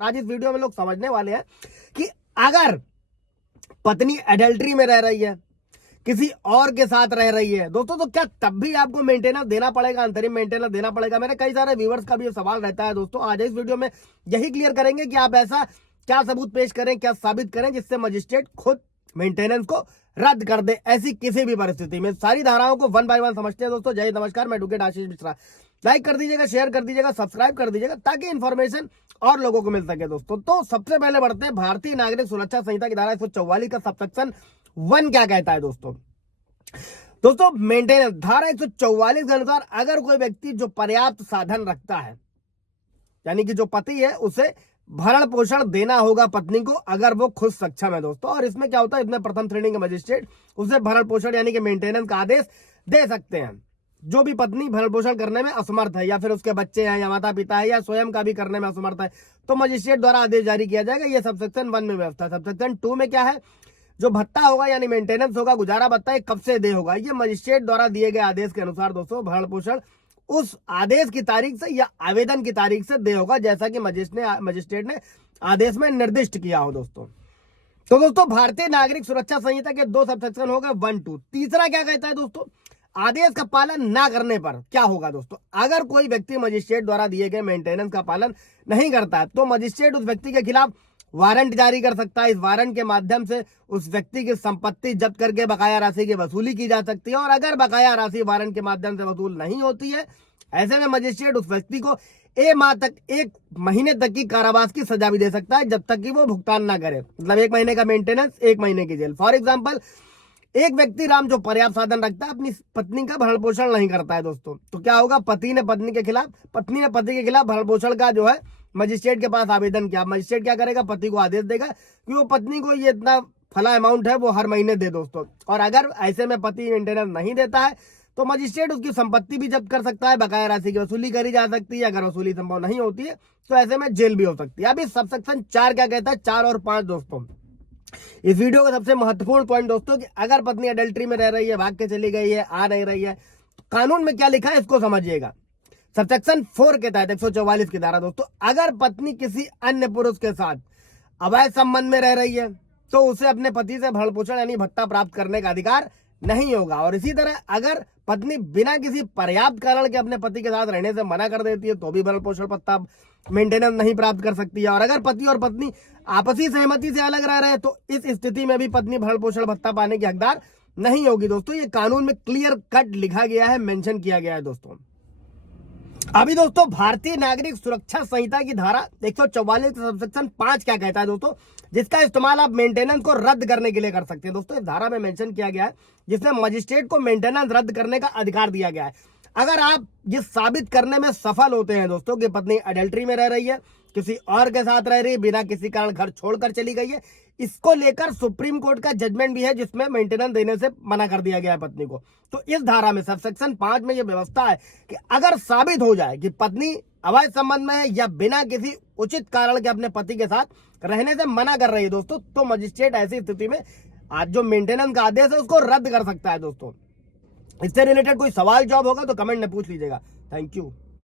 आज इस वीडियो में लोग समझने वाले हैं कि अगर पत्नी एडल्ट्री में रह रही है, किसी और के साथ रह रही है दोस्तों, तो क्या तब भी आपको मेंटेनेंस देना पड़ेगा, अंतरिम मेंटेनेंस देना पड़ेगा? मेरे कई सारे व्यूअर्स का भी ये सवाल रहता है दोस्तों। आज इस वीडियो में यही क्लियर करेंगे कि आप ऐसा क्या सबूत पेश करें, क्या साबित करें जिससे मजिस्ट्रेट खुद मेंटेनेंस को रद्द कर दे ऐसी किसी भी परिस्थिति में। सारी धाराओं को वन बाय वन समझते हैं दोस्तों। जय हिंद, नमस्कार, मैं एडवोकेट आशीष मिश्रा। लाइक कर दीजिएगा, शेयर कर दीजिएगा, सब्सक्राइब कर दीजिएगा ताकि इन्फॉर्मेशन और लोगों को मिल सके दोस्तों। तो सबसे पहले बढ़ते हैं भारतीय नागरिक सुरक्षा संहिता की धारा 144 का सबसेक्शन 1 क्या कहता है दोस्तों मेंटेनेंस धारा 144 के अनुसार अगर कोई व्यक्ति जो पर्याप्त साधन रखता है, यानी कि जो पति है, उसे भरण पोषण देना होगा पत्नी को अगर वो खुद सक्षम है दोस्तों। और इसमें क्या होता है, इसमें प्रथम श्रेणी के मजिस्ट्रेट उसे भरण पोषण यानी कि मेंटेनेंस का आदेश दे सकते हैं। जो भी पत्नी भरण पोषण करने में असमर्थ है, या फिर उसके बच्चे हैं, या माता पिता है, या स्वयं का भी करने में असमर्थ है, तो मजिस्ट्रेट द्वारा आदेश जारी किया जाएगा। ये सबसेक्शन 1 में व्यवस्था है। सबसेक्शन 2 में क्या है, जो भत्ता होगा यानी मेंटेनेंस होगा, गुजारा भत्ता, ये कब से दे होगा? ये मजिस्ट्रेट द्वारा दिए गए आदेश के अनुसार दोस्तों भरण पोषण उस आदेश की तारीख से या आवेदन की तारीख से दे होगा, जैसा कि मजिस्ट्रेट ने आदेश में निर्दिष्ट किया हो दोस्तों। तो दोस्तों भारतीय नागरिक सुरक्षा संहिता के 2 सबसेक्शन हो गए 1, 2। तीसरा क्या कहता है दोस्तों, आदेश का पालन ना करने पर क्या होगा दोस्तों? अगर कोई व्यक्ति मजिस्ट्रेट द्वारा दिए गए मेंटेनेंस का पालन नहीं करता है तो मजिस्ट्रेट उस व्यक्ति के खिलाफ वारंट जारी कर सकता है। इस वारंट के माध्यम से उस व्यक्ति की संपत्ति जब्त करके बकाया राशि की वसूली की जा सकती है। और अगर बकाया राशि वारंट के माध्यम से वसूल नहीं होती है, ऐसे में मजिस्ट्रेट उस व्यक्ति को 1 महीने तक की कारावास की सजा भी दे सकता है, जब तक कि वो भुगतान ना करे। मतलब 1 महीने का मेंटेनेंस, 1 महीने की जेल। फॉर एग्जाम्पल, एक व्यक्ति राम जो पर्याप्त साधन रखता है, अपनी पत्नी का भरण पोषण नहीं करता है दोस्तों, तो क्या होगा, पत्नी ने पति के खिलाफ भरण पोषण का जो है मजिस्ट्रेट के पास आवेदन किया। मजिस्ट्रेट क्या करेगा, पति को आदेश देगा कि वो पत्नी को ये इतना फला अमाउंट है वो हर महीने दे दोस्तों। और अगर ऐसे में पति मेंटेनेंस नहीं देता है तो मजिस्ट्रेट उसकी संपत्ति भी जब्त कर सकता है, बकाया राशि की वसूली करी जा सकती है। अगर वसूली संभव नहीं होती है तो ऐसे में जेल भी हो सकती है। अभी सबसेक्शन 4 क्या कहता है, 4 और 5 दोस्तों, इस वीडियो का सबसे महत्वपूर्ण पॉइंट दोस्तों, कि अगर पत्नी अडल्ट्री में रह रही है, भाग के चली गई है, आ नहीं रही है, तो कानून में क्या लिखा है इसको समझिएगा। सबसेक्शन 4 के तहत 144 की धारा दोस्तों, अगर पत्नी किसी अन्य पुरुष के साथ अवैध संबंध में रह रही है तो उसे अपने पति से भरण पोषण यानी भत्ता प्राप्त करने का अधिकार नहीं होगा। और इसी तरह अगर पत्नी बिना किसी पर्याप्त कारण के अपने पति के साथ रहने से मना कर देती है तो भी भरण पोषण भत्ता मेंटेनेंस नहीं प्राप्त कर सकती है। और अगर पति और पत्नी आपसी सहमति से अलग रह रहे हैं तो इस स्थिति में भी पत्नी भरण पोषण भत्ता पाने की हकदार नहीं होगी दोस्तों। ये कानून में क्लियर कट लिखा गया है, मेंशन किया गया है दोस्तों। अभी दोस्तों भारतीय नागरिक सुरक्षा संहिता की धारा 144 सबसेक्शन 5 क्या कहता है दोस्तों, जिसका इस्तेमाल आप मेंटेनेंस को रद्द करने के लिए कर सकते हैं दोस्तों। इस धारा में मेंशन किया गया है जिसमें मजिस्ट्रेट को मेंटेनेंस रद्द करने का अधिकार दिया गया है। अगर आप ये साबित करने में सफल होते हैं दोस्तों कि पत्नी अडल्ट्री में रह रही है, किसी और के साथ रह रही है, बिना किसी कारण घर छोड़कर चली गई है, इसको लेकर सुप्रीम कोर्ट का जजमेंट भी है जिसमें मेंटेनेंस देने से मना कर दिया गया है पत्नी को। तो इस धारा में सबसेक्शन 5 में यह व्यवस्था है कि अगर साबित हो जाए कि पत्नी अवैध संबंध में है या बिना किसी उचित कारण के अपने पति के साथ रहने से मना कर रही है दोस्तों, तो मजिस्ट्रेट ऐसी स्थिति में आज जो मेंटेनेंस का आदेश है उसको रद्द कर सकता है दोस्तों। इससे रिलेटेड कोई सवाल जवाब होगा तो कमेंट में पूछ लीजिएगा। Thank you.